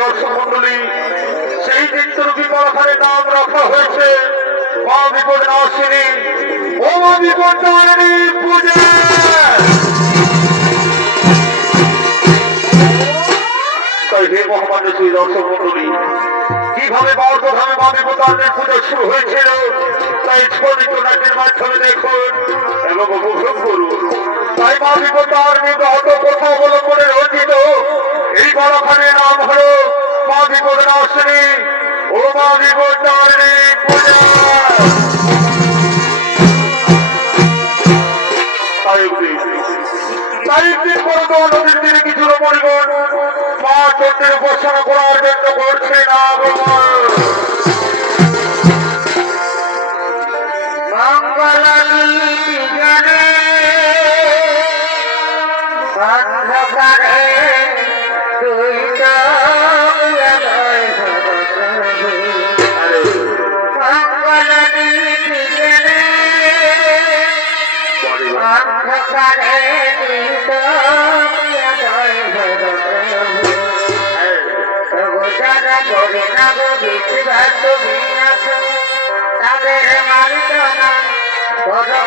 দর্শক মন্ডলী সেই চিত্ররূপী কলাখানের নাম রাখা হয়েছে মা বিপদনাশিনী ও মা বিপদনারিণী পূজা। তাই হে মহামান্য সেই দর্শক মন্ডলী কিভাবে বর্ধমানে মা বিপদনারিণীর পূজা শুরু হয়েছিল তাই ছবিত নাট্যের মাধ্যমে দেখুন এবং উপভোগ করুন। তাই মা বিপদনারিণী অত কথা অবলম্বনে রচিত এই কলাখানের নাম হলো মা বিপদনাশিনী ও মা বিপদনারিণী পূজা। নদীর তীরে কিছু পরিগণ মা চন্দ্রের উপাসনা করার জন্য করছে না তাদের মালিক না প্রভু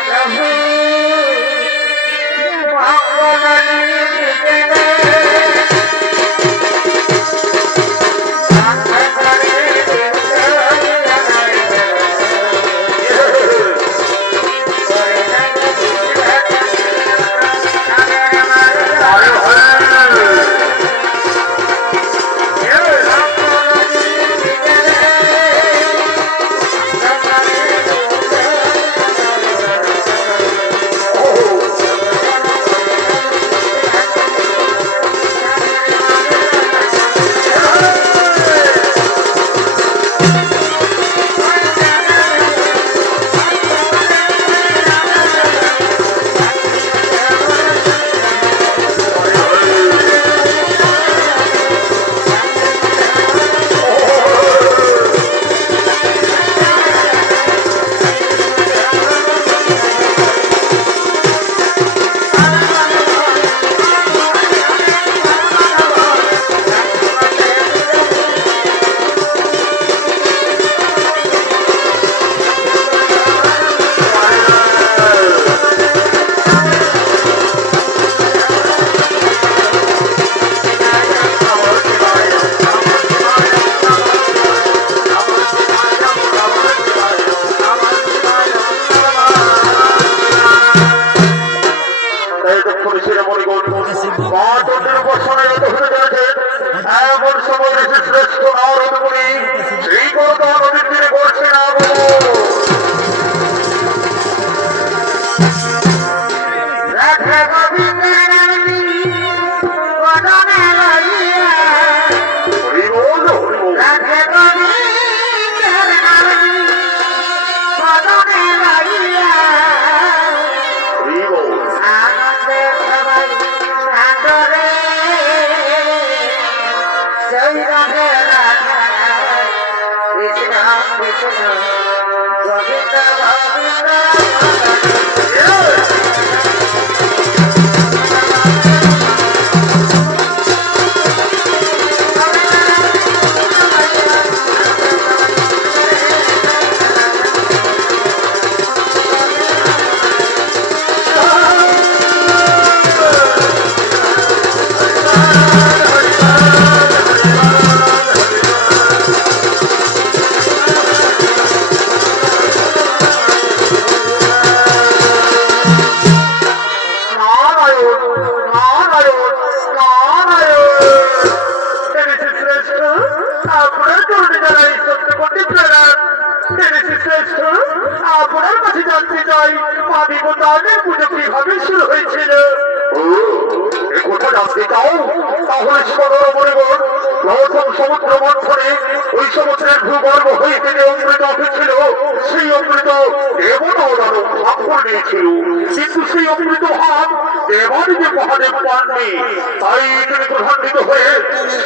নারায়ণ নারায়ণ। এনেছি শ্রেষ্ঠ আপনার চরণে জানাই সত্য করতে প্রেরণ। এনেছি শ্রেষ্ঠ আপনার কাছে জানতে চাই মা দেবতাদের পুজো কিভাবে শুরু হয়েছিল। কথা জানতে চাও? তাহলে সদর মরিবন প্রথম সমুদ্র মন্থনে ওই সমুদ্রের ভূগর্ভ হইতে যে অমৃত উঠেছিল সেই অমৃত দেবতা দানব ভাগ করে নিয়েছিল, কিন্তু সেই অমৃত ভাগ দেবাদিদেব মহাদেব পাননি। তাই তিনি প্রধান্বিত হয়ে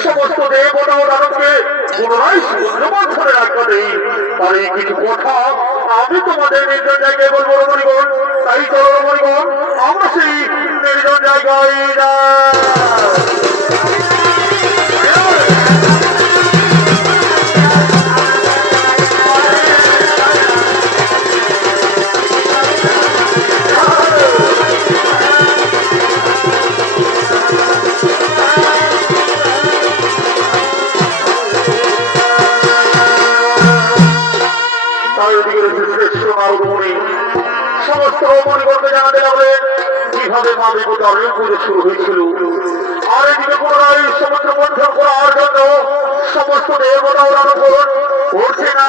সমস্ত দেবতা ও দানবকে পুনরায় সমুদ্র মন্থনে রাখা নেই। তাই কিছু কথা আমি তোমাদের নির্জন জায়গায় বলবো রমণীগণ। তাই চলো রমণীগণ, আমরা সেই নির্জন জায়গায় সমস্ত রমণীগণকে জানাতে লাগলেন কিভাবে মা দেবতার পুজো শুরু হয়েছিল। আর এদিকে পুনরায় সমুদ্র মন্থন করার জন্য সমস্ত দেবতা দানবগণ করছে না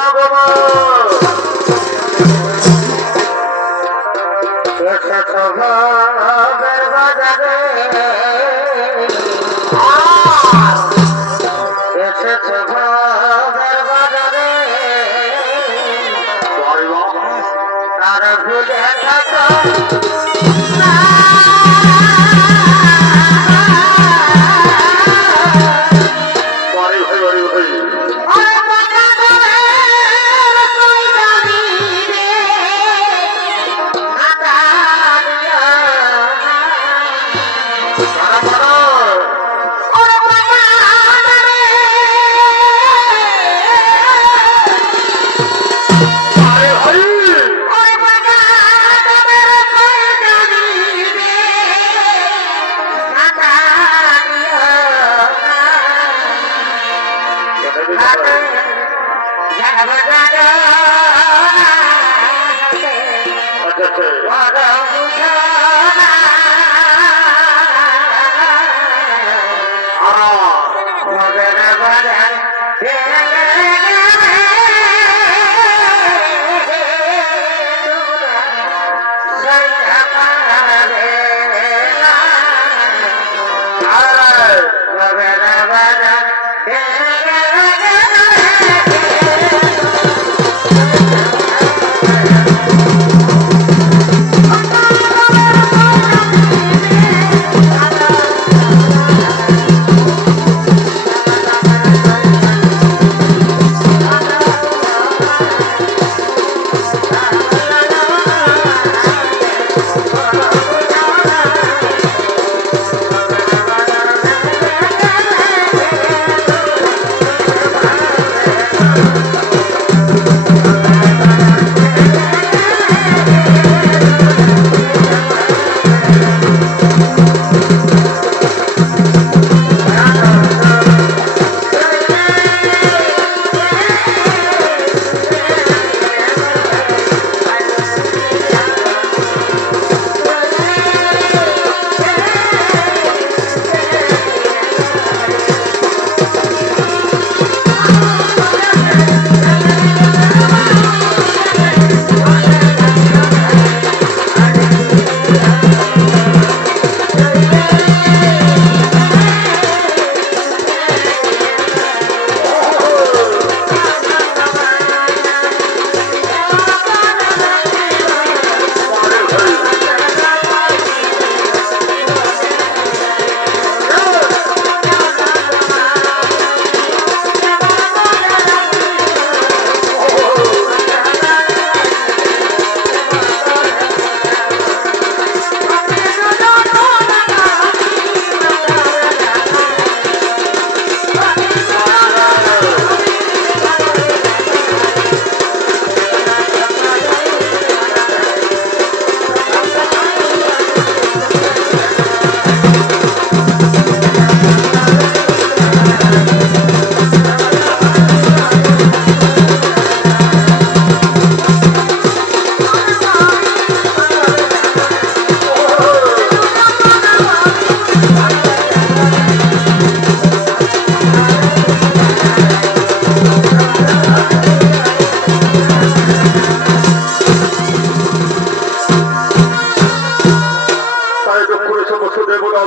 আকারে দুঃখের সমস্ত দেবতা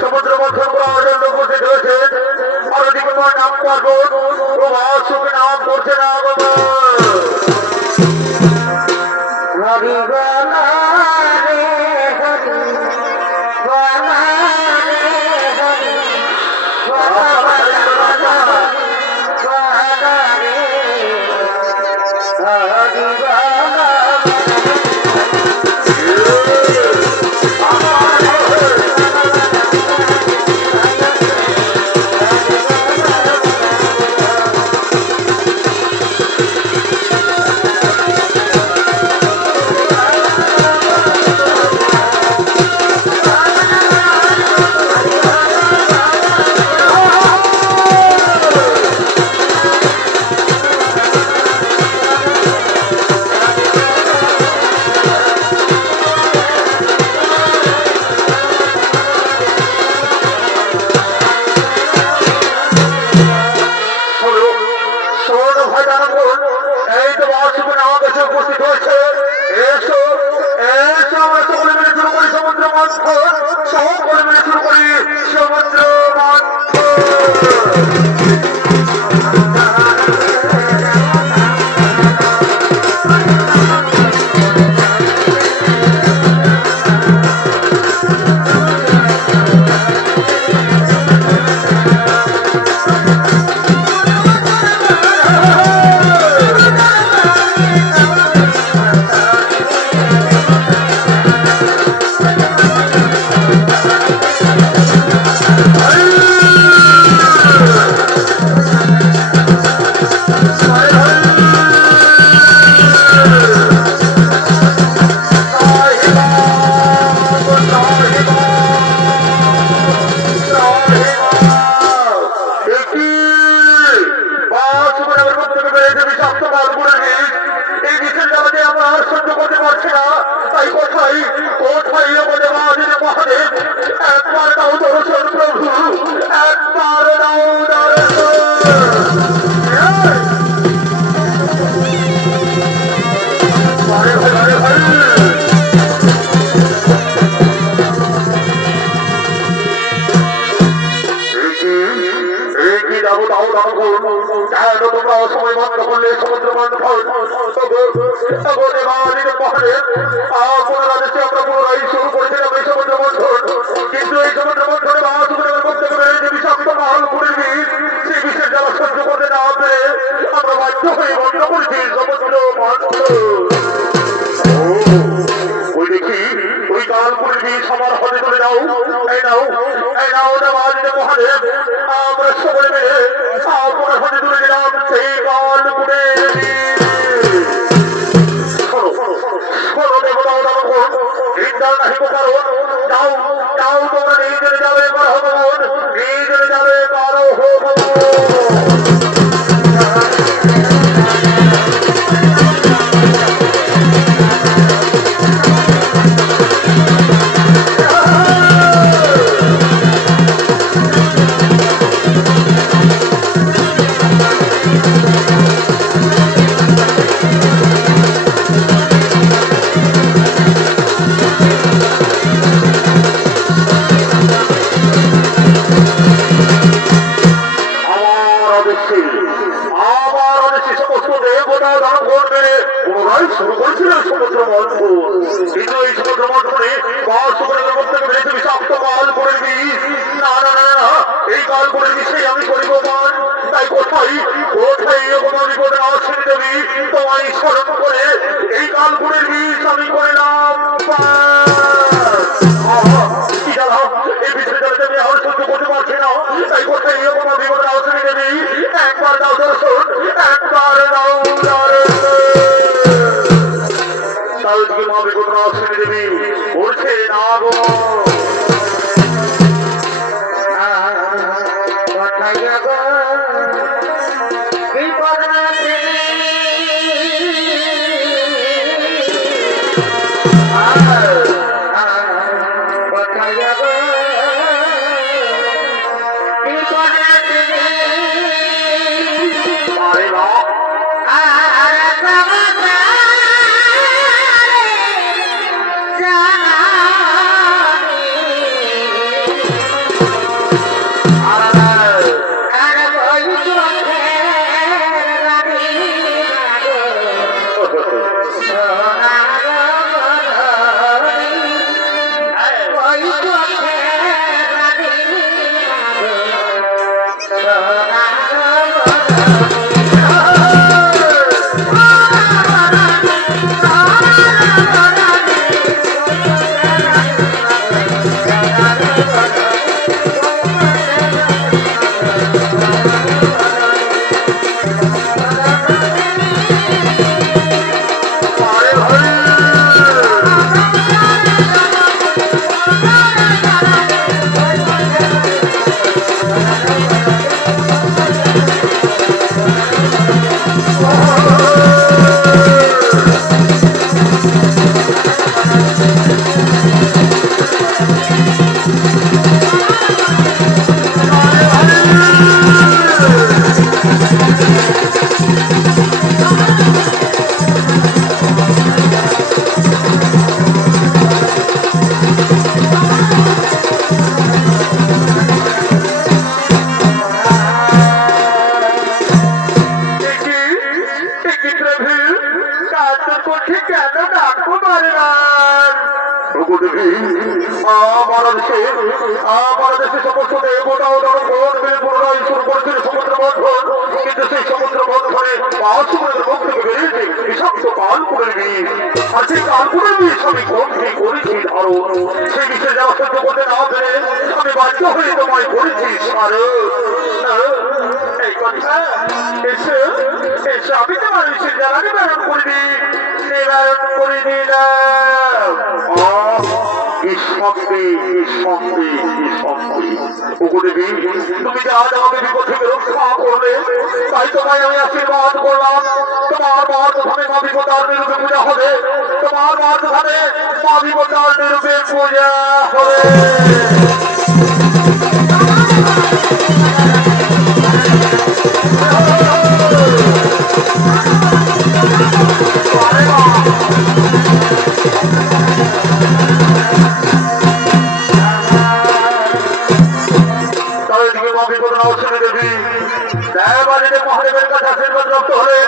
সমুদ্র মন্থন করার জন্য উপস্থিত হয়েছে। আর দিকে নাম পার্বত প্রভা সুখে নাম করছে না বাবা। উপস্থিত হয়েছে এসো এসো আমরা সকলে মিলে শুরু করি সমুদ্র মন্থন সকলে মিলে শুরু করি সমুদ্র সময় বন্ধ করলে সমুদ্র মন্থন পুনরাদেশে আমরা পুনরায় শুরু করেছিলাম এই সমুদ্র মন্থন। কিন্তু এই সমুদ্র মন্থনে যে বিষাক্ত মহল পুরীর বীজ সেই বিষের জ্বালা সহ্য করতে না পেরে আমরা বাধ্য হয়ে বন্ধ করেছি সমুদ্র মন্থন। ওই দেখি ওই কালপুরের বীজ আমার হাতে তুলে দাও। এই নাও এই নাও মহাদেব আমরা সকলে মিলে আপনার হাতে তুলে দিলাম সেই কালপুরের তোমরা নিজের যাবে পারো ভগবান নিজের যাবে পারো শুরু করেছিলেন সমুদ্র মন্থন। কিন্তু এই সমুদ্র মন্থনে বিষাক্ত কালপুরের বীজ না না না না এই কালপুরের বিষয়ে আমি করিব মান। তাই কোথায় কোথায় এরকম বিপদে আসেনি দেবী তোমায় স্মরণ করে এই কালপুরের বীজ আমি করলাম। এই বিষয়ে আমি আর সহ্য করতে পারছি না। তাই কোথায় এরকম বিপদে আসেনি দেবী একবার দাও দর্শন একবার দাও দেবী উঠছে না গো জানা দেবী আমার দেশে সমস্ত দেবতা ও জনগণ মিলে পুনরায় শুরু করেছিল সমুদ্র বন্ধন, কিন্তু সেই সমুদ্র বন্ধনে সমুদ্রের মুখ থেকে বেরিয়েছে বিষাক্ত কালপুরের বিষ। আর সেই কালপুরের বিষ আমি গ্রন্থে করেছি ধারণ। সেই বিষয়ে যাওয়া সহ্য করতে না পেরে আমি বাধ্য হয়ে তোমায় করেছি সারো। এই কথা এসে এসে আমি তোমার বিষয়ে জ্বালা নিবারণ করে দিলাম। তুমি যে আজ আমাকে বিপদ থেকে রক্ষা করলে, তাই তোমায় আমি আশীর্বাদ করলাম। তোমার মাতৃভাবে মা বিপদার রূপে পূজা হবে, তোমার মাতৃভাবে মা বিপদার রূপে পূজা হবে। মহাদেবের কাছে আশীর্বাদ রপ্ত হলে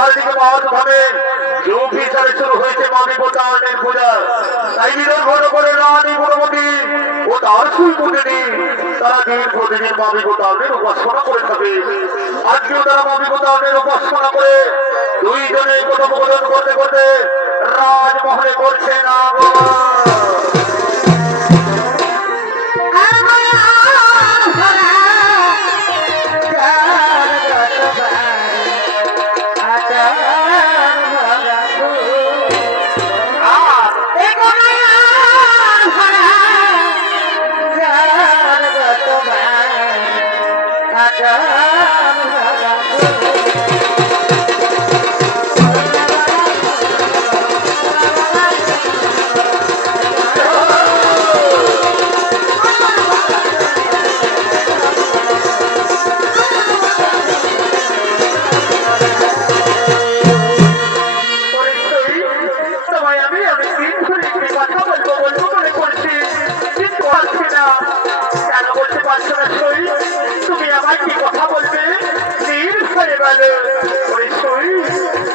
আর দিকে মহাভাবে যোগ হিসাবে শুরু হয়েছে মা বিপদানের পূজা। তাই বিদর্ভ করে রানী গুণবতী ও তার সুইপুতিনি তারা দিন প্রতিদিন মা বিপদানের উপাসনা করে থাকে। আজকেও তারা মা বিপদানের উপাসনা করে দুইজনে কথোপকথন করতে করতে রাজমহলে করছে না।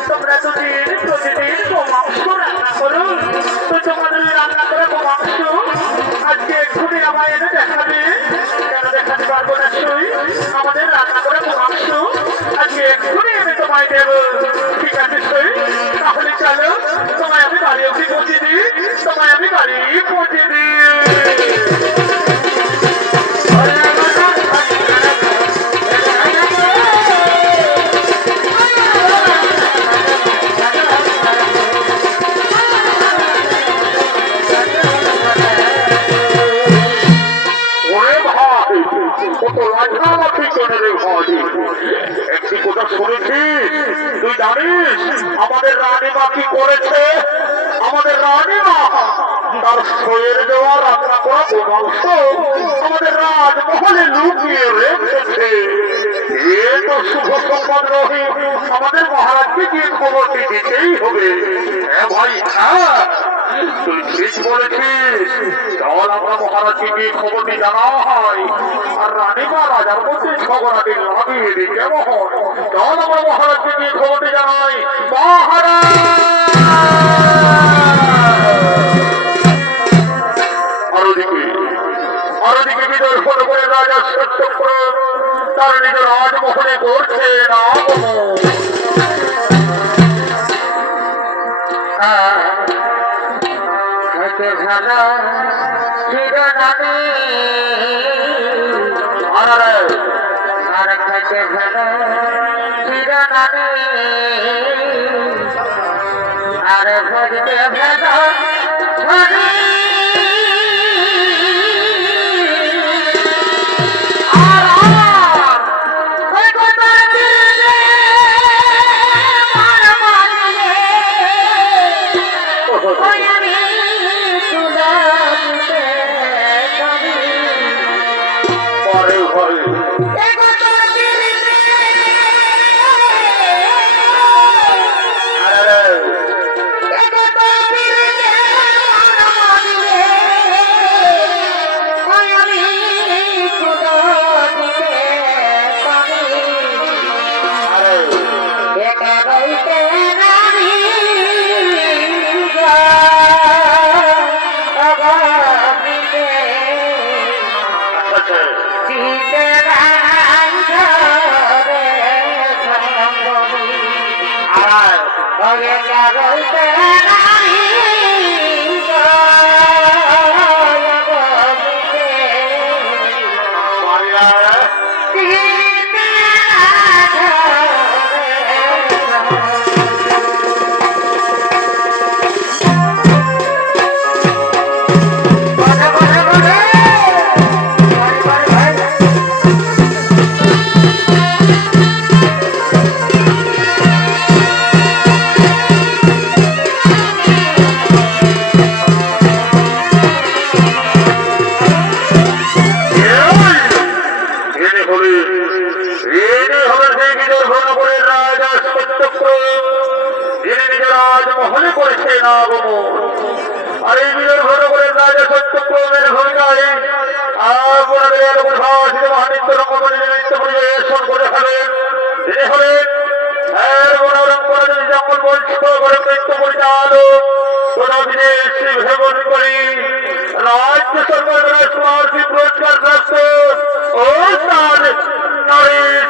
তোমরা যদি প্রতিদিন গোমাংস রান্না করো, তো তোমাদের রান্না করা গোমাংস আজকে এক্ষুনি আমায় এনে দেখাবে। কেন দেখাতে পারবো না? সই আমাদের রান্না করা গোমাংস আজকে এক্ষুনি এনে তোমায় দেব। ঠিক আছে সই, তাহলে চলো তোমায় আমি বাড়ি অব্দি পৌঁছে দিই, তোমায় আমি বাড়ি পৌঁছে দিই। একটি কথা শুনেছিস? তুই জানিস আমাদের রানীমা কি করেছে? আমাদের রানীমা তার শোয়ের দেওয়া রান্না করা গোমাংস আমাদের রাজমহলে লুকিয়ে রেখেছে। এ তো শুভ সংবাদ নহে, আমাদের মহারাজকে গিয়ে খবরটি দিতেই হবে। হ্যাঁ ভাই, হ্যাঁ তুই ঠিক বলেছিস। চল আমরা মহারাজকে গিয়ে খবরটি জানা হয়, আর রানীমা রাজার মধ্যে ঝগড়াটি লাগিয়ে দিই। কেমন? চল আমরা মহারাজকে গিয়ে খবরটি জানাই। মহারাজ আরদিকে বিদর্ভ করে রাজা সত্যক্র তার নিজের রাজমহলে করছে আরে ভজতে ভেদা রাজ্য সরকারের পুরস্কার প্রাপ্ত ও নরেশ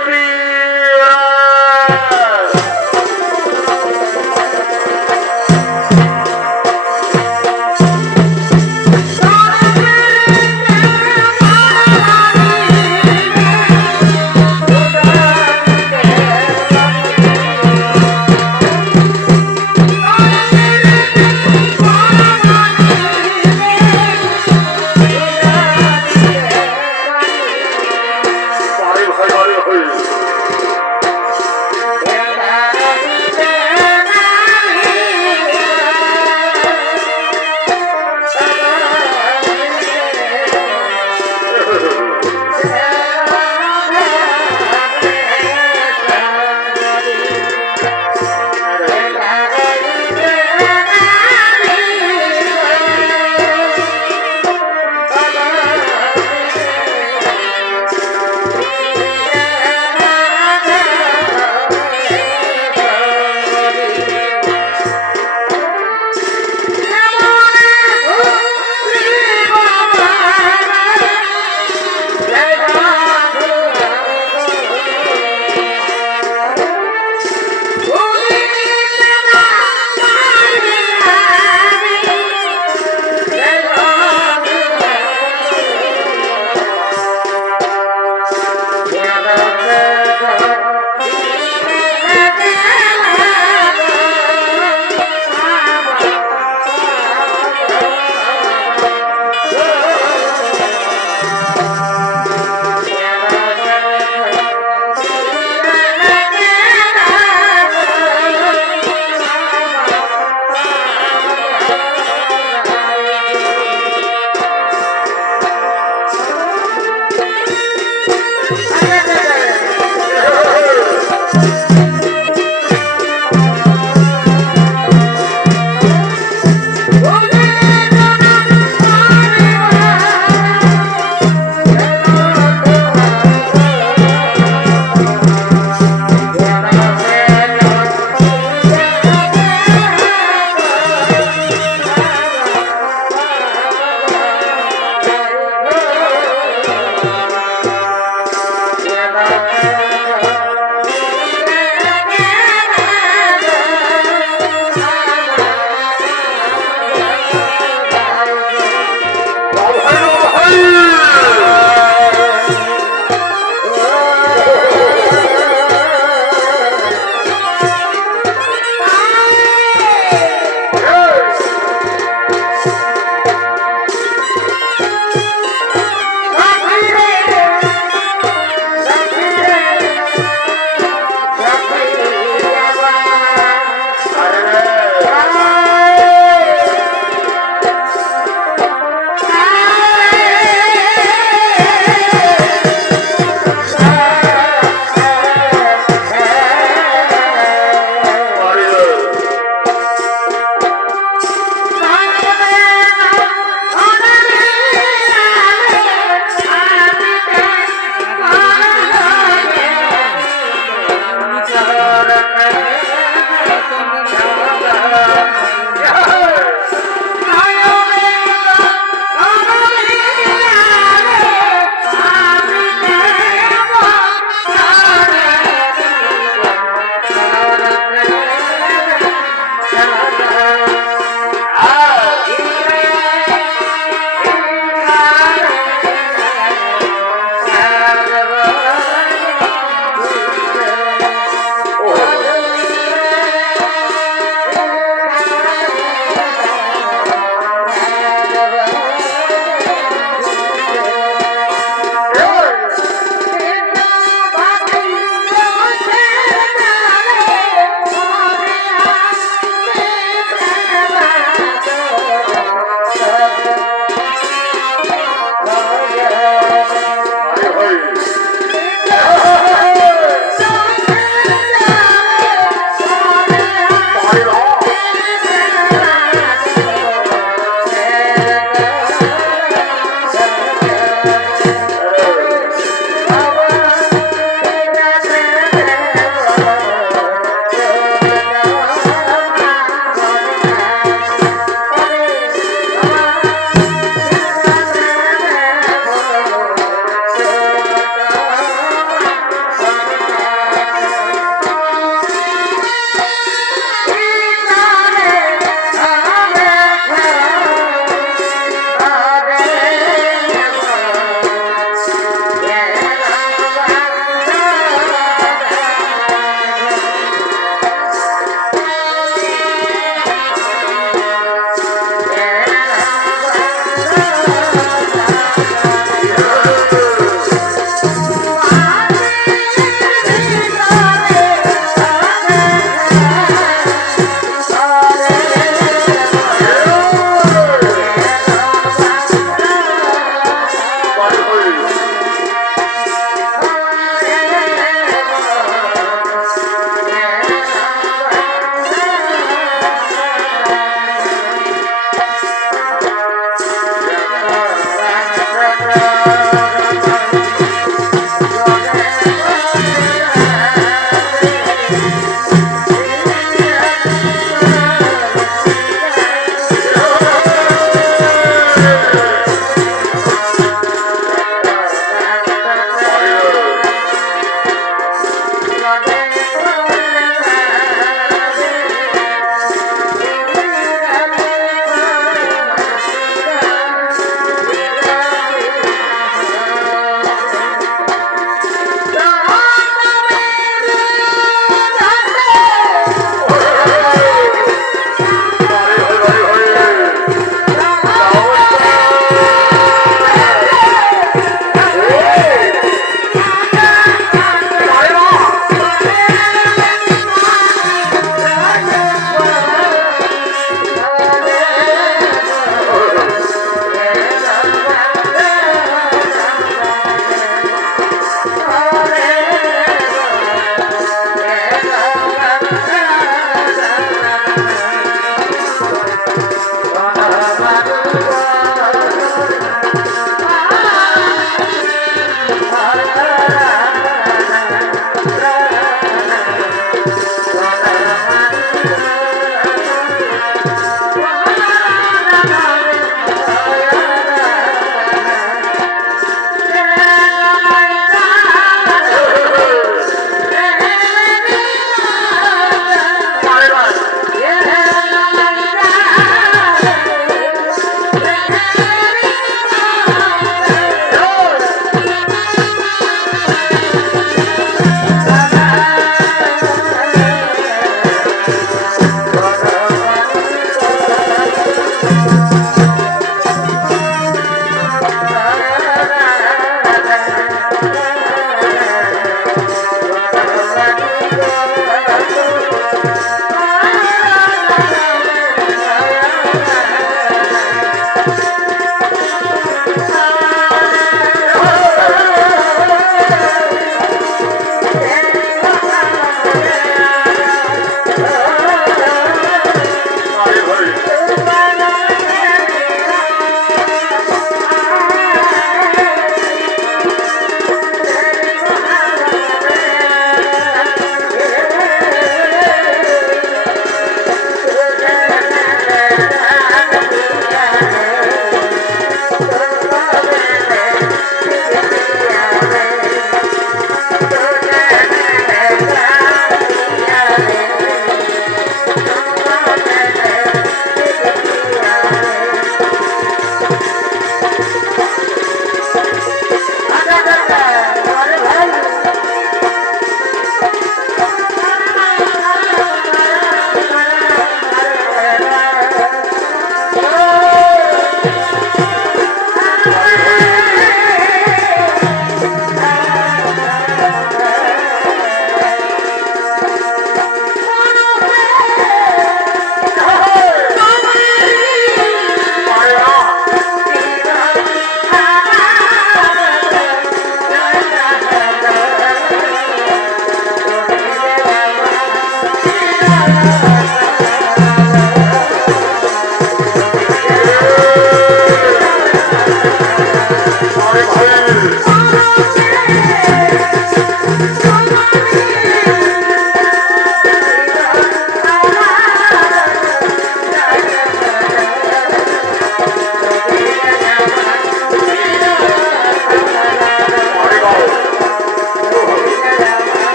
আরে ভাই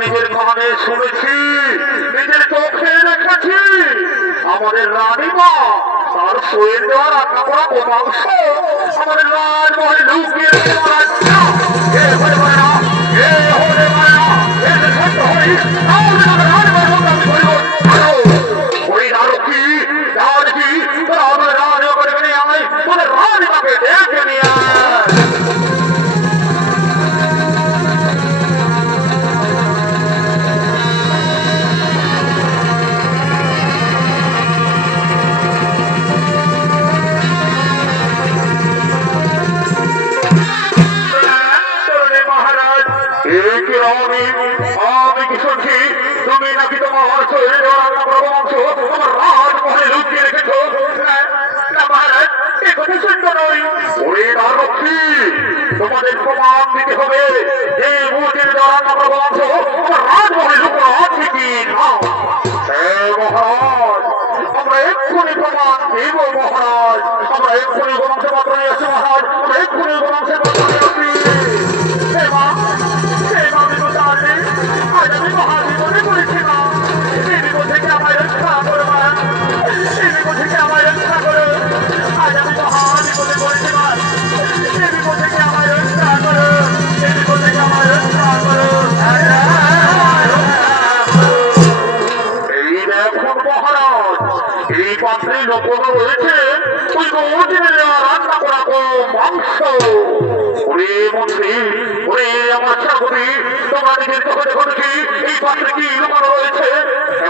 নিজের কানে শুনেছি, নিজের চোখে দেখেছি, আমাদের রানীমা তার শোয়ের দেওয়া রান্না করা গোমাংস আমাদের রাজমহলে লুকিয়ে ওই রানী রানী রানী করে নিয়ে আমি তোদের রানীমাকে দেখে নিয়ে আমি কি শুনছি তুমি নাকি তোমার রাজমহলে লুকিয়ে রেখেছো? মহারাজ এ কথা সত্য নয়। ওরে রাজলক্ষ্মী, তোমাদের প্রমাণ দিতে হবে যে মুজির রান্না করা বংশ তোমার রাজমহলে লুকানো আছে কি না। মহারাজ আমরা এক্ষুনি প্রমাণ দেব মহারাজ, আমরা এক্ষুনি বংশ পত্র নিয়ে আসি মহারাজ, আমরা এক্ষুনি বংশ পত্র নিয়ে আসি। এই পাত্রে লোকটা রয়েছে ওই মন্দিরে রান্না করা মাংস। ওরে মন্ত্রী, ওরে আমার চাকরি, তোমরা নিজের চোখে দেখো দেখি এই পাত্রে কি লুকানো রয়েছে।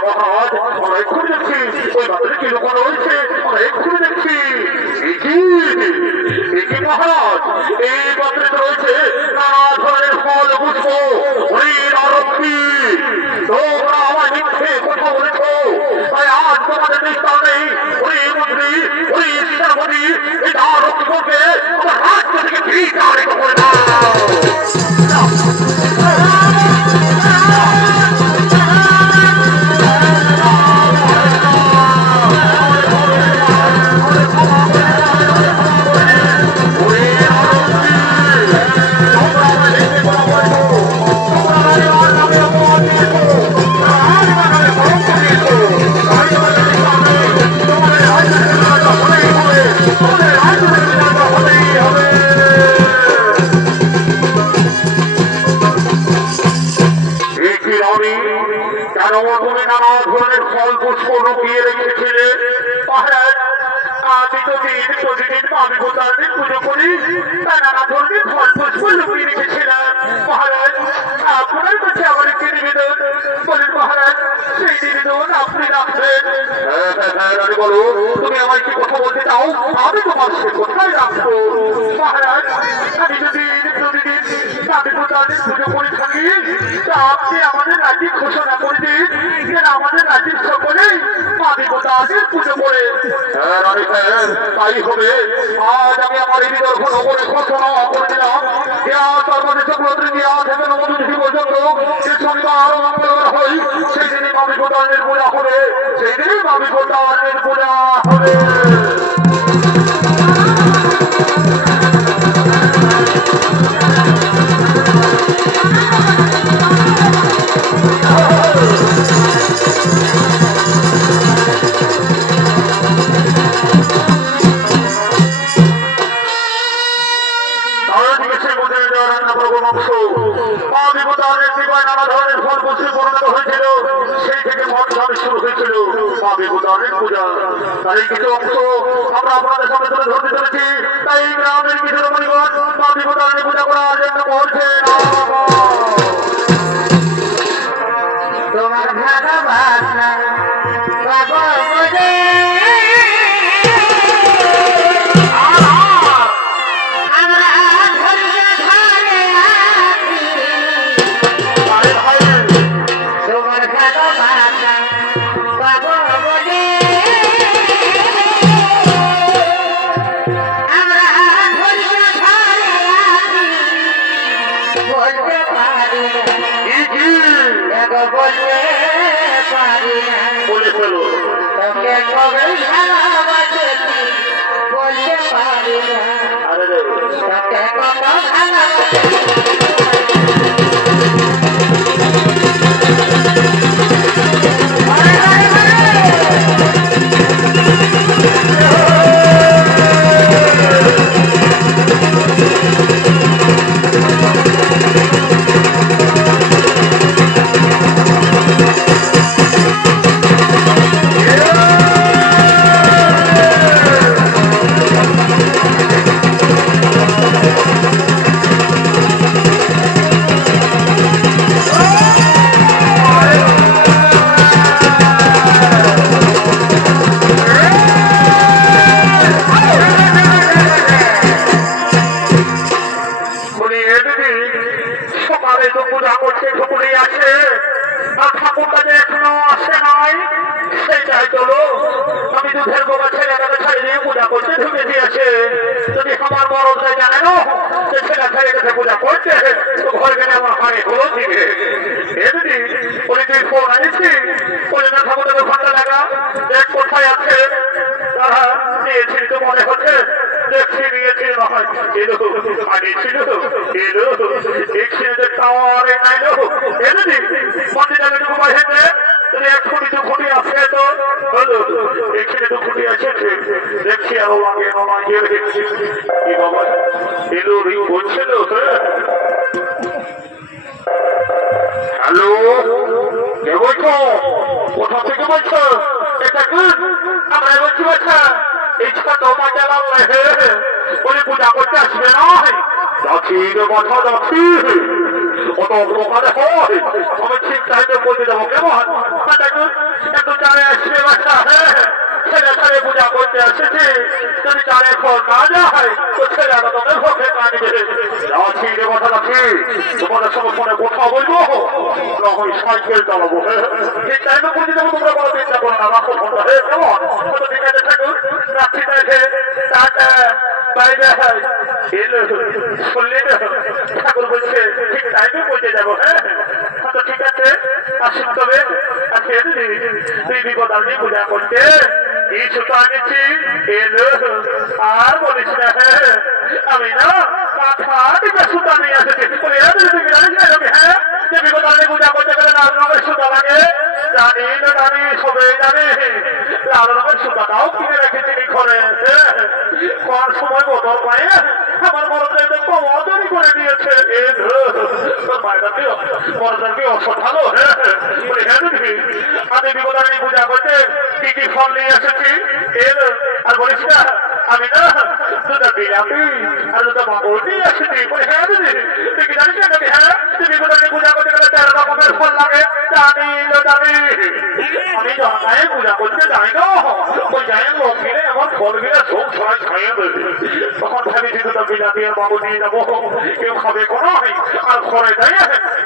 মহারাজ আমরা এক্ষুনি দেখছি ওই পাত্রে কি লুকানো রয়েছে, আমরা এক্ষুনি দেখছি। মহারাজ এই পাত্রে রয়েছে নানা ধরনের ফল বুঝবো। ওরে আরক্ষী, তোমরা আমার মিথ্যে কথা বলেছো, তাই আজ তোমাদের নিস্তার নেই। ওই মন্ত্রী, ওই সেনাপতি, এটা রক্ষকে আমার রাজ্য থেকে বিতাড়িত করে দাও। তুমি নানা ধরনের ফল পুষ্প লুকিয়ে রেখেছিলে। আমি তো দিন প্রতিদিন আমি ভূতানের পুজো করি, তাই নানা ধরনের ফল পুষ্প লুকিয়ে রেখেছিলাম। মহারাজ, আপনার কাছে আমার একটি নিবেদন। বলেন মহারাজ, সেই নিবেদন আপনি রাখবেন। বলো, তুমি আমায় কি কথা বলতে চাও? আমি তোমার সে কোথায় রাখবো। মহারাজ, আমি যদি প্রতিদিন আমি ভূতানের পুজো করে থাকি, তা আপনি আমাদের রাজ্যে ঘোষণা করে দিন যে আমাদের রাজ্যের সকলেই আমি ভূতানের পুজো করে। তাই হবে। আজ আমি আমার এই বিদর্ভ নগরে ঘোষণা করে দিলাম যে আজ আমাদের চক্রবর্তী থেকে নবদুষী পর্যন্ত যে শনিবার মঙ্গলবার হই, সেই দিনই আমি ভূতানের পূজা হবে। সেই দিনই আমি ভূতানের পূজা হবে। নানা ধরনের ফল পুষ্পে পরিণত হয়েছিল, সেই থেকে মঠ ভাবে শুরু হয়েছিল মা বিভূতানের পূজা। তার এই কিছু অংশ আমরা আপনাদের সামনে তুলে ধরতে চলেছি। তাই গ্রামের কিছু রমণীগণ মা বিভূতানের পূজা করার জন্য বলছে তোমার ভালোবাসা বলে ফেলো। যদি আমার বড় জানে না যে ছেলে ছেলে পূজা করছে, তো ঘর গেলে আমার হাড়ে হলো দিবে। এমনি বলে তুই ফোন আনিছি, বলে না ঠাকুর ঘন্টা লাগা দেখ কোথায় আছে। তারা নিয়েছি তো মনে হচ্ছে, দেখছি নিয়েছি নহয় এলো আনিয়েছিল এলো দেখছি টাওয়ারে নাইলো। এমনি মন্দির যাবে টুকু বাহিরে এক্ষুনি তো খুঁটি আসে, তো হলো এখানে তো খুঁটি আছে দেখছি আরো আগে মাঝে দেখছি কি বাবা এলো রিং বলছিল। হ্যালো, কে বলছো? কোথা থেকে বলছো? এটা কি আমরা বলছি বাচ্চা এই ছোট বাচ্চা বলে পূজা করতে আসবে না? যাচ্ছি কথা যাচ্ছি কত প্রকারে হয় আমি ঠিক টাইমে বলতে যাবো। কেমন একটু চারে আসবে বাচ্চা? ছেলে ছেলে পূজা করতে আসেছে, যদি চারে ফল না যায় তো ছেলেটা তোদের ভোগে কানবে। যাচ্ছি কথা যাচ্ছি, তোমাদের সঙ্গে ফোনে কথা বলবো। না হয় সাইকেল চালাবো। ঠিক টাইমে পৌঁছে যাবো, তোমরা কোনো চিন্তা করো না। রাখো ফোনটা, কেমন? ঠিক আছে ঠাকুর, রাখছি তাইলে। Tata, bye bye. এলো শুনলি না, ঠাকুর বলছে ঠিক টাইমে পৌঁছে যাবো। হ্যাঁ আচ্ছা ঠিক আছে, আসুন তবে। আজকে তুই বিপদ আমি পূজা করতে কিছু তো আনেছি। এলো আর বলিস না, হ্যাঁ আমি না কাঁথা দিকে সুতা নিয়ে এসেছি। তুমি জানিস না হ্যাঁ যে বিপদ আমি পূজা করতে গেলে লাল রঙের সুতা লাগে? জানি না জানি, সবাই জানে। লাল রঙের সুতাটাও কিনে রেখেছি ঘরে। কোন সময় বদল পায়ে আমার বড় তৈরি করে দিয়েছে। বড়দাকে অসাধারণ। আমি বিপদানি পূজা করতে কি কি ফল নিয়ে এসেছি। আর বলিস না আমি না দুটা বিলাপি আর দুটা মামুর নিয়ে এসেছি। হ্যাঁ দিদি তুই কি জানিস না? হ্যাঁ তুই বিপদানি পূজা করতে গেলে 13 রকমের ফল লাগে। জানি জানি, আমি জন্মায় পূজা করতে যাই না। ওই যাই লোক কিনে আমার ফল কিনে সব ছড়াই খাইয়ে দেবে। তখন ভাবিছি দুটো বিলাপি আর মামু নিয়ে যাবো, কেউ খাবে কোনো আর ঘরে যাই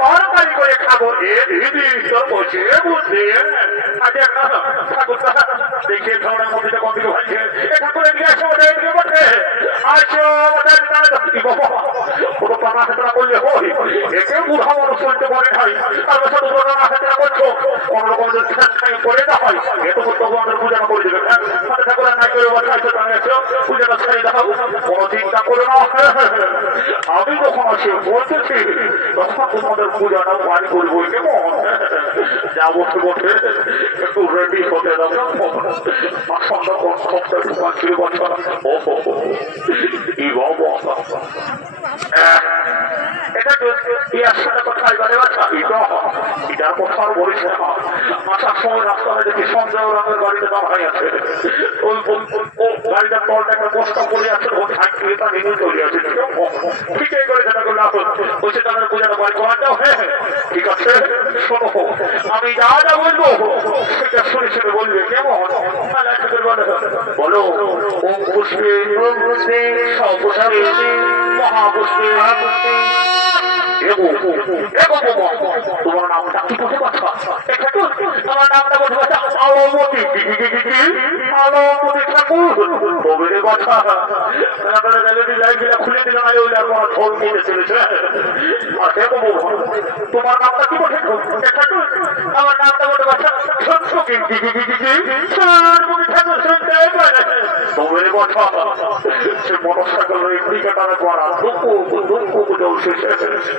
তরকারি করে খাবো। দিদি তোর বসে বুঝলি ঠাকুরটা দেখে ধরনের মধ্যে কত ভাইছে এটা করে নিয়ে আসো বসে আসো। কোনো টানা হাতরা করলে হই, একে বুড়া মানুষ চলতে পারে নাই। তার বছর দুটো টানা হাতরা করছো, কোনো রকম করে না হয় এত করতে আমাদের পূজাটা করে দেবে। ঠাকুর নাই করে বসাইছো, পূজাটা ছেড়ে দাও, কোনো চিন্তা করে না। আমি যখন আসে বলতেছি তখন তোমাদের পূজাটা বাড়ি করবো। কেমন যা বসে বসে একটু রেডি হতে দাও। সন্ধ্যা কোন সপ্তাহে দোকান ছিল বছর। এটা কোথায় গেলে এটার কথা বলিস না। আসার সময় রাস্তায় দেখি সঞ্জয় রঙের গাড়িতে দাঁড়াই আছে। ওই গাড়িটার তলটা একটা বস্তা পড়ে আছে, ওর সাইড থেকে তার নিয়ে চলে আছে। ঠিক এই করে সেটা করলে আসুন বলছে তাদের পূজাটা বাড়ি করা যাও। হ্যাঁ ঠিক আছে শোনো, আমি যা যা বলবো সেটা শুনে শুনে বলবে। কেমন বলো? ওম পুষ্পে সপুষ্পে মহাপুষ্পে তোমার নামটা কি বলতে পারছো? আমার নামটা বলতে পারছো আলোমতি। আলোমতি ঠাকুর কবিরে কথা খুলে দিল না, ওই ঢোল নিতে চলেছে। তোমার নামটা কি বলছে? আমার নামটা বলতে পারছো কবিরে কথা। সে মোটরসাইকেল ইন্ডিকেটারে পড়া দুঃখ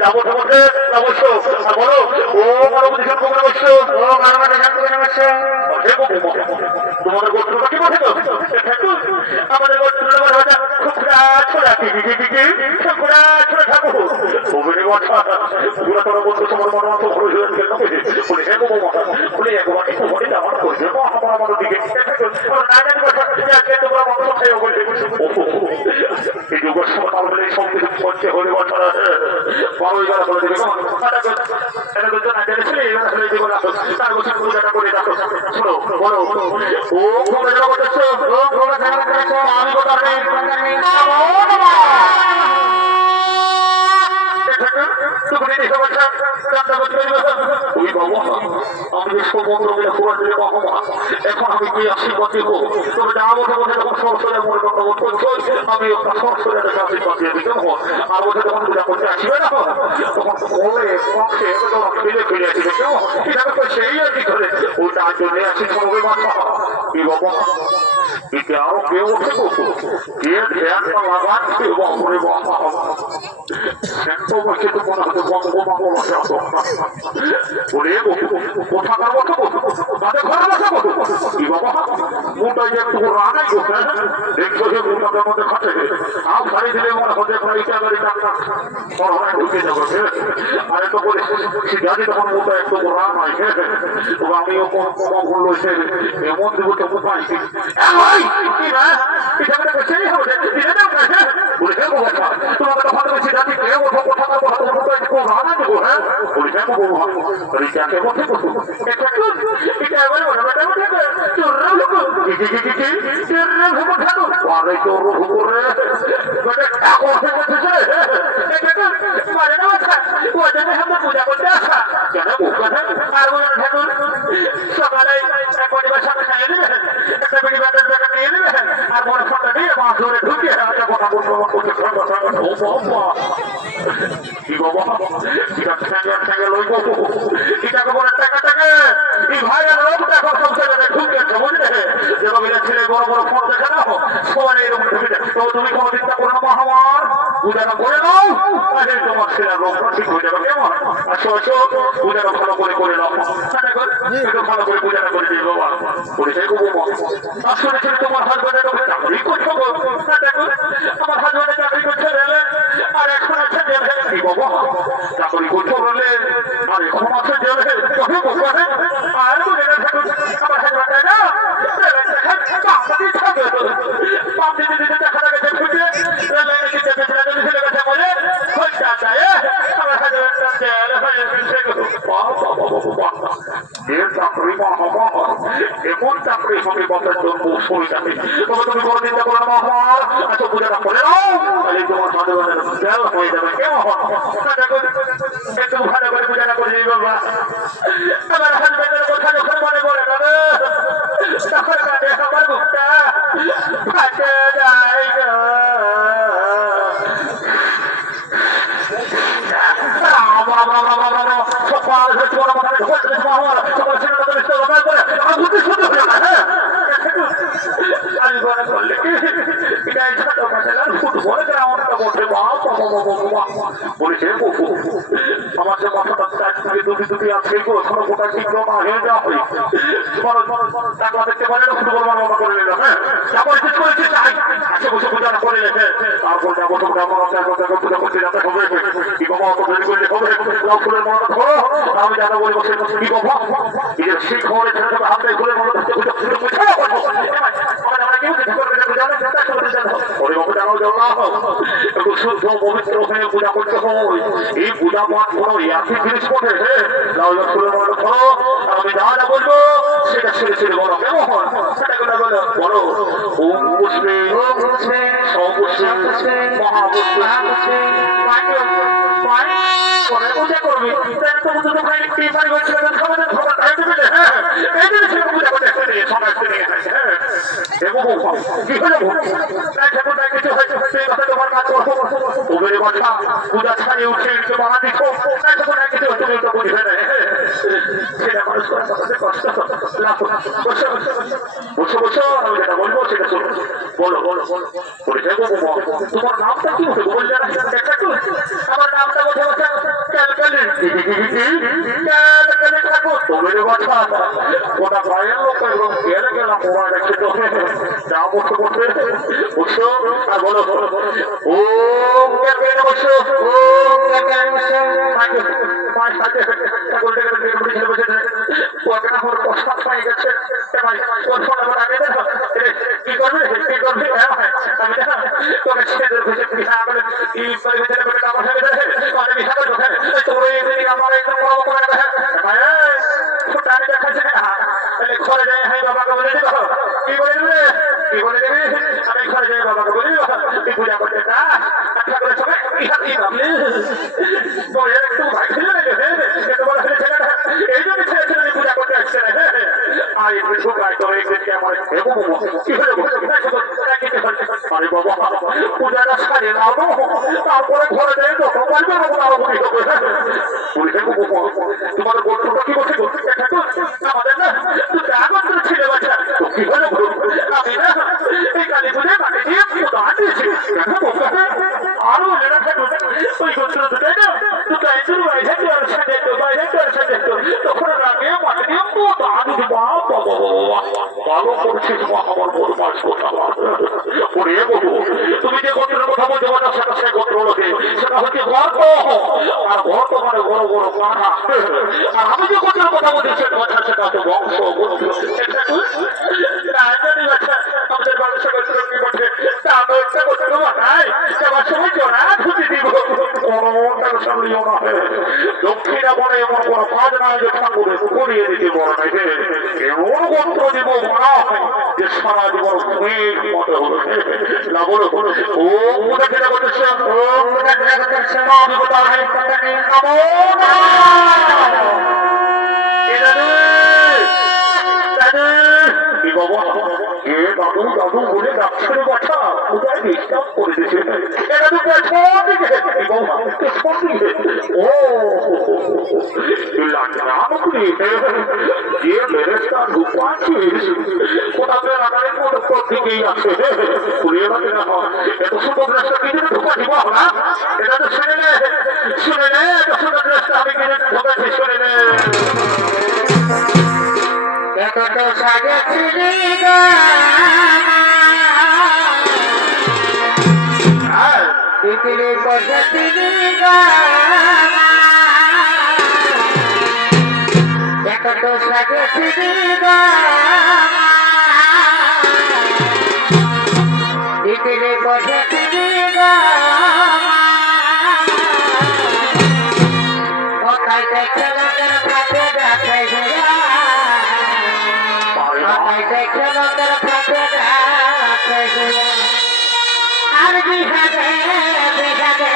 যাবো তোমাকে অবশ্য বলো। ও মানবতী সম্পর্কে বলছো, তোমাদের গোত্রটা কি বলছে? আমাদের গোত্রের খুচরা ছোড়া ছোড়া ছোড়া ঠাকুর কবির কথা। পুরা তোরা গোত্র তোমার মনে মতো ঘুরে ঘুরে গেল বলে হ্যাঁ গো মাথা বলে একবার একটু ঘরে আমার করবে আমার আমার দিকে না জানি কথা তোমরা মাংস খাইও বলে এই যুগের সময় তাহলে সব কিছু করতে হলে বছর বড় এবার বলে দেবে এটা বলতে না জেনেছিলে এবার হলে জীবন রাখো তার বছর পূজাটা করে রাখো। শোনো বলো ও ঘুরে যাবো করছো আমি কথা এখন আমি কি আশীর্বাদ দিব? তবে যা বলতে বলতে যখন সংসদের মনে বন্ধ করছো আমি একটা সংসদের আশীর্বাদ দিয়ে দিতে হন। আর বলতে যখন পূজা করতে আসবে না তখন বলে পক্ষে ফিরে ফিরে আসবে কেউ এটাকে তো সেই আর কি করে ওটা জন্য আসি সঙ্গে বাচ্চা কি বাবা এতে আরো কেউ ওঠে কে ধ্যানটা লাগাচ্ছে বাবরে বাবা বসে তো মনে হতো বঙ্গবাবু বসে আসো বলে কোথাকার বসে তাদের ঘরে বসে কি বাবা মোটাই একটু রানাই বসে দেখছো যে মোটাদের মধ্যে খাটে আম ছাড়ি দিলে মনে হতে ঢুকে যাবো। আর এত করে জানি তখন মোটা একটু রান হয় আমিও বললো সে এমন দেবো তো উপায় তোমাকে তখন বেশি জানি কেউ ওঠো কোথাকার বসে একটু রানা দেবো। হ্যাঁ বলি কেন বলবো রিচাকে বসে বসু এটা এবার পূজা করতে আসা কেন সকালে এক পরিবার সাথে খাইয়ে দেবেন, একটা বিড়ি ব্যাটার জায়গা নিয়ে নেবেন, আর বড় ফোনটা দিয়ে মাছ ধরে ঢুকিয়ে কথা বলবো কি বাবা এটা ঠেঙ্গে লইব এটাকে বলে টাকা টাকা এই ভাইয়ের লোক দেখো সব জায়গায় ঢুকিয়েছে বুঝলে যেভাবে ছেলে বড় বড় ফোন দেখে নাও সবাই এরকম ঢুকে তো তুমি কোনো চিন্তা করো না মহামার পূজাটা করে নাও তাহলে তোমার ছেলে রোগটা ঠিক হয়ে যাবে কেমন আসো আসো পূজাটা ভালো করে নাও একটু ভালো করে পূজাটা করে দিয়ে বাবা পরিচয় করবো আসলে ছেলে তোমার হাজবেন্ডের চাকরি করছো আমার হাজবেন্ডের চাকরি করছে রেলে আর এখন আছে জেলে কি বাবা চাকরি করছো বলে আর এখন আছে জেলে তবে বলবে আর বলে আমার হাজবেন্ড না পাপি দিদি দেখা গেছে ফুটে রেলে কি চেপে ছেলে গেছে বলে খোঁজটা চায় আমার হাজবেন্ড জেলে হয়ে গেছে চাকরি এমন চাকরি হবে বছর জন্ম সময় যাবে তবে তুমি কোনো চিন্তা করো না মহামার আচ্ছা পূজাটা করে নাও তাহলে তোমার হাজবেন্ডের জেল হয়ে যাবে কেমন একটু ভালো করে পূজাটা করে দিই বাবা আমার হাজবেন্ডের কথা যখন মনে পড়ে যাবে তখন কাটে আমার বুকটা ফাটে যায় ফুটবল গ্রাউন্ডটা বসে বলেছে আমার যে মাথাটা থেকে দুটি আছে এখনো গোটা শীঘ্র না হয়ে যাওয়া হয় টাকা দেখতে পারে না ফুটবল মারা করে নিল হ্যাঁ তারপরে ঠিক করেছি তাই আজকে বসে পূজাটা করে রেখে তারপর যাবো তোমরা আমার পূজা করতে যেতে হবে কি বাবা অত দেরি করলে হবে ফুলের মালাটা ধরো আমি যারা বলবো সে কি বাবা নিজের সেই খবরে ছেড়ে দেবে হাতে ফুলের মালা ধরতে শুদ্ধ পবিত্র হয়ে পূজা করতে হয় এই পূজা পাঠ করো একই জিনিস করে আমি যা যা বলবো সেটা ছেড়ে ছেড়ে বলো কেমন সেটা বলো ওম পুষ্পে সপুষ্পে মহাপুষ্পে পূজা করবি পূজা ছাড়িয়ে উঠে বানা দিচ্ছ সেটা মানুষ কষ্ট বসে বসে আমি যেটা বলবো সেটা শোনো বলো বলো পরিচয় তোমার নামটা কি বলবে আমার নামটা বসে বসে ওটা বাইরের লোক একদম গেলে গেলাম মোবাইল রেখে যা বসে বসে বসো আর বলো ও বসো কি করবে কি করবে তোকে ছেলেদের ঘুষে পিঠা করে আমার একদম ফুটানি দেখাচ্ছে ঘরে যাই হ্যাঁ বাবাকে বলে দিব কি বলে দেবে কি বলে দেবে আমি ঘরে যাই বাবাকে বলি তুই পূজা করতে না আচ্ছা করে সবাই একটু ভাই ছিল বড় হলে ছেলেটা এই জন্য ছেলে ছেলে পূজা করতে আসছে না আর একটু ভাই তো একদিনকে আমার কি হলো আরে বাবা পূজাটা সারিয়ে নাও তারপরে ঘরে যাই তখন পারবে তোমাদের বন্ধুটা কি বলছে আমাদের না তুই আগত ছেলে বাচ্চা কি হলো আমি না এই কালী পুজোয় মাকে দিয়ে দান দিয়েছি আরো ওই গোত্র দুটাই না দুটো একজন বাইরে তখন আগে মাকে দিয়ে দান ভালো করছিস আমার বড় মাছ কথা ওরে বলবো তুমি যে গোত্রের কথা বলতে পারো সেটা সে গোত্র লোকে সেটা হচ্ছে গর্ত আর গর্ত মানে বড় বড় কাঁঠা আর আমি যে গোত্রের কথা বলছি সেটা সেটা হচ্ছে বংশ গোত্র আমাদের মানুষের গোত্র কি বলছে আমার একটা গোত্র বানাই যাবার সময় জোড়া খুঁজে দিব দক্ষিণা বলে এমন কোন কাজ নাই যে ঠাকুরে করিয়ে দিতে বড় নাই এমন গোত্র দিব বলা হয় যে সারা জীবন মতো হবে না বলো ও যেটা করতেছে আমি কোথায় বাবা এ দাদু দাদু বলে ডাকছে রে বাছা কোথায় ডিস্টার্ব করে দিয়েছে এটা তো বাবা ও রামকৃ যে বেরেস্তা ঢুকাচ্ছিস কোথাতে রাখারের মতো প্রত্যেকেই আছে ঘুরিয়ে বাকি না এত সুন্দর ড্রেসটা কি জন্য ঢুকা দিব না এটা তো শুনে নে এত সুন্দর ড্রেসটা আমি কি জন্য ঢুকাচ্ছি শুনে নে কত সাজেছিলি গো পৃথিবী বসেছিলি গো কত সাজেছিলি গো পৃথিবী বসেছিলি গো কোথায় দেখে লোকের কাছে দেখে দেখে লোকের কাছে আর বিহারে বিহারে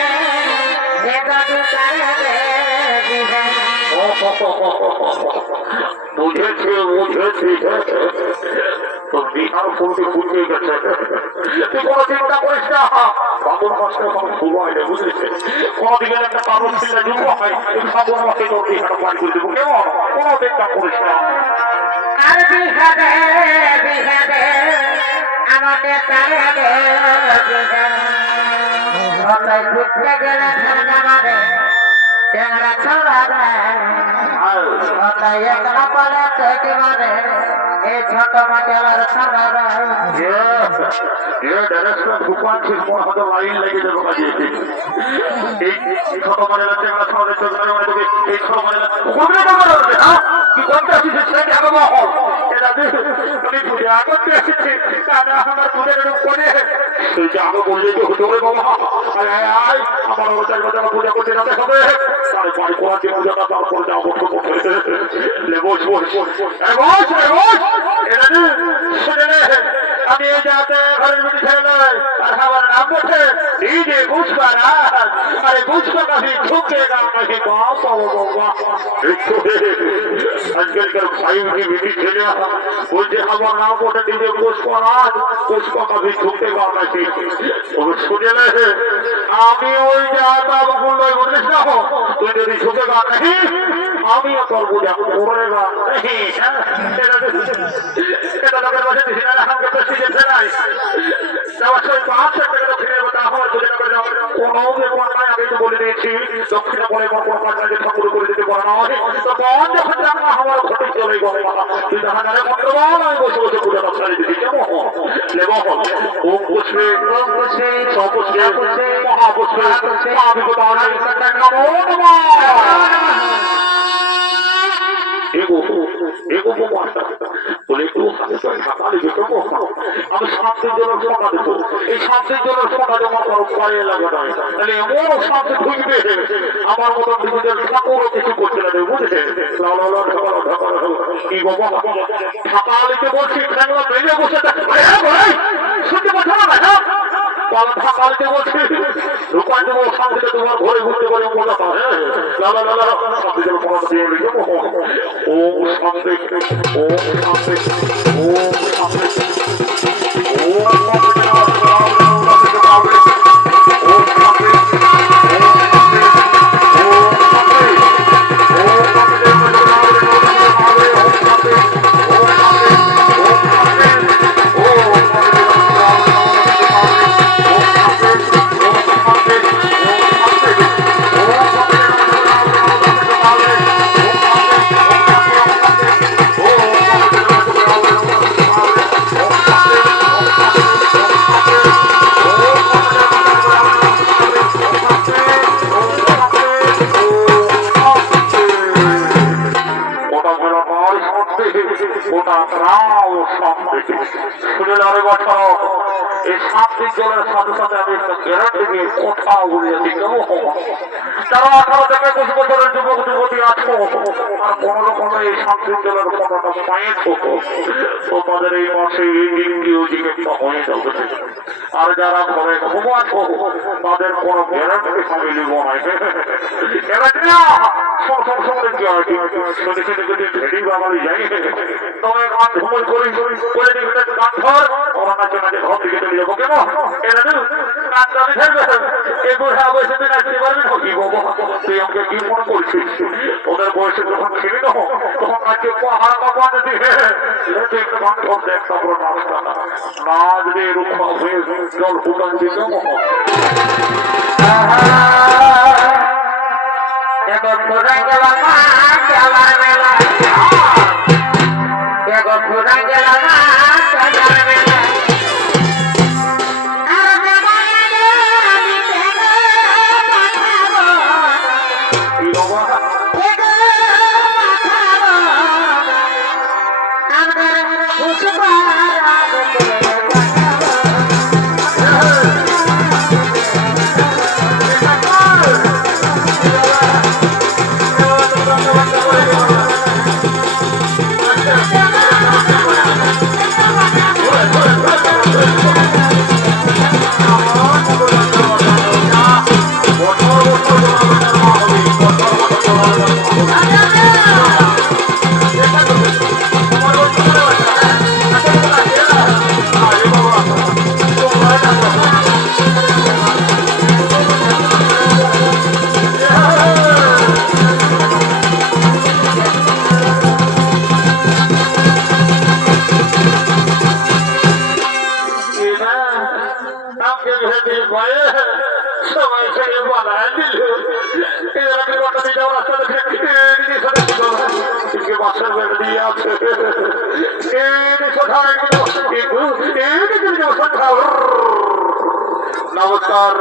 বুঝেছি তো বিহার ফোনটি বুঝে গেছে তুই কোনো চিন্তা করিস না বাবুর মাসটা এখন শুরু হয়নি বুঝেছে কোনোদিকে একটা কারণ ছিল যুব হয় এই বাবুর মাসে তোর বিহার পাই করে দেবো কেমন কোনো চিন্তা করিস না আর বিহারে বিহারে আমাদের তারে বিহারে ঘুরতে গেলে ঠান্ডা চেংড়া ছড়া একলা পরে থেকে মানে এই ছোট মাঠের ছড়া ঢুকাচ্ছিস মনে হয়তো লাইন লেগে যাবো কাজে এই ছোট মানে চেংড়া ছড়া এই ছোট মানে কি করতে আসিস সেটা আমি পূজা করতে এসেছি আমার পূজার রূপ করে তুই যে আগে বললে যে হতে হবে বাবা আমার ওটার পূজা করতে যেতে হবে তাহলে বাড়ি করার যে পূজাটা তারপরে যাবো আমি এই যাতে ঘরের মধ্যে ছেলে আর আমার নাম বসে এই যে বুঝবা না আরে বুঝবা কাহি ঝুঁকেগা কাহি বাবা আজকালকার ভাই বেটি ছেলে বলছে আমার নাম বসে দিদি পুষ্পা কাহি ঝুঁকেগা কাহি শুনে আমি ওই যাতা বললো বলিস না তুই যদি ঝুঁকেগা কাহি আমিও করবো যখন করেগা এটা লোকের বসে দিছি না আমাকে প্রেসিডেন্ট ফেরাই যাওয়ার সময় 500 টাকা ফিরে আমার বুঝে করে যাওয়া কোনো ব্যাপার নাই আগে তো বলে দিয়েছি দক্ষিণে বলে কোনো কাজে ঠাকুর করে দিতে পারে না তো বন যখন জানা আমার ঘটে চলে গেল তুই দেখা যাবে বর্তমান আমি বসে বসে পূজা দক্ষিণে দিচ্ছি কেমন লেব ওম পুষ্পে সপুষ্পে মহাপুষ্পে মহাবিপদানে নমো নমঃ বলে একটু সকালে যেতে আমি 7 দিন জন্য ফোটা দেবো এই 7 দিন জন্য ফোটা দেবো আমার পরে লাগে না তাহলে এমন সাথে ঢুকবে আমার মতো নিজেদের ঠাকুরও কিছু করতে না দেবে বুঝেছে কি বাবা সকালে বলছি খেলা বেড়ে বসে শুনতে পাচ্ছ না সকালে বলছি দোকান দেবো সামনে তোমার ঘরে ঘুরতে পারে মজা পাবে লালা লালা সামনে যেন পড়া দিয়ে ও সামনে ও সামনে ও সামনে ও ওটা প্রাণ শুনে যাবে বছর এই শান্তির জলের সাথে সাথে আমি একটা গ্যারান্টি দিয়ে কথা বলে দিতে যারা 18 থেকে 20 বছরের যুবক যুবতী আছো আর কোন রকমে এই শান্তির জলের কথাটা পাইছো তোমাদের এই মাসে এই দিনটি অধিকারটা হয়ে যাবে আর যারা ঘরে ঘুমাচ্ছ তাদের কোনো গ্যারান্টি আমি নিব না গ্যারান্টি না সময় কি হয় শুনে শুনে যদি ভেড়ি বাঙালি যাই তবে গান ভ্রমণ করি করে দেখবে গান ধর ওরা নাচে নাচে ঘর থেকে চলে যাবো কেন এটা গান দাবি থাকবে এই বুড়া বয়সে তুই নাচতে পারবি না কি বাবা তুই আমাকে কি মনে করছিস ওদের বয়সে যখন ছিলি না তখন নাচে পাহাড় কাপাতে দিয়ে একটা গান ধরতে একটা বড় নাচটা নাচ দিয়ে রুখা হয়ে জল ফুটান দিত নমস্কার।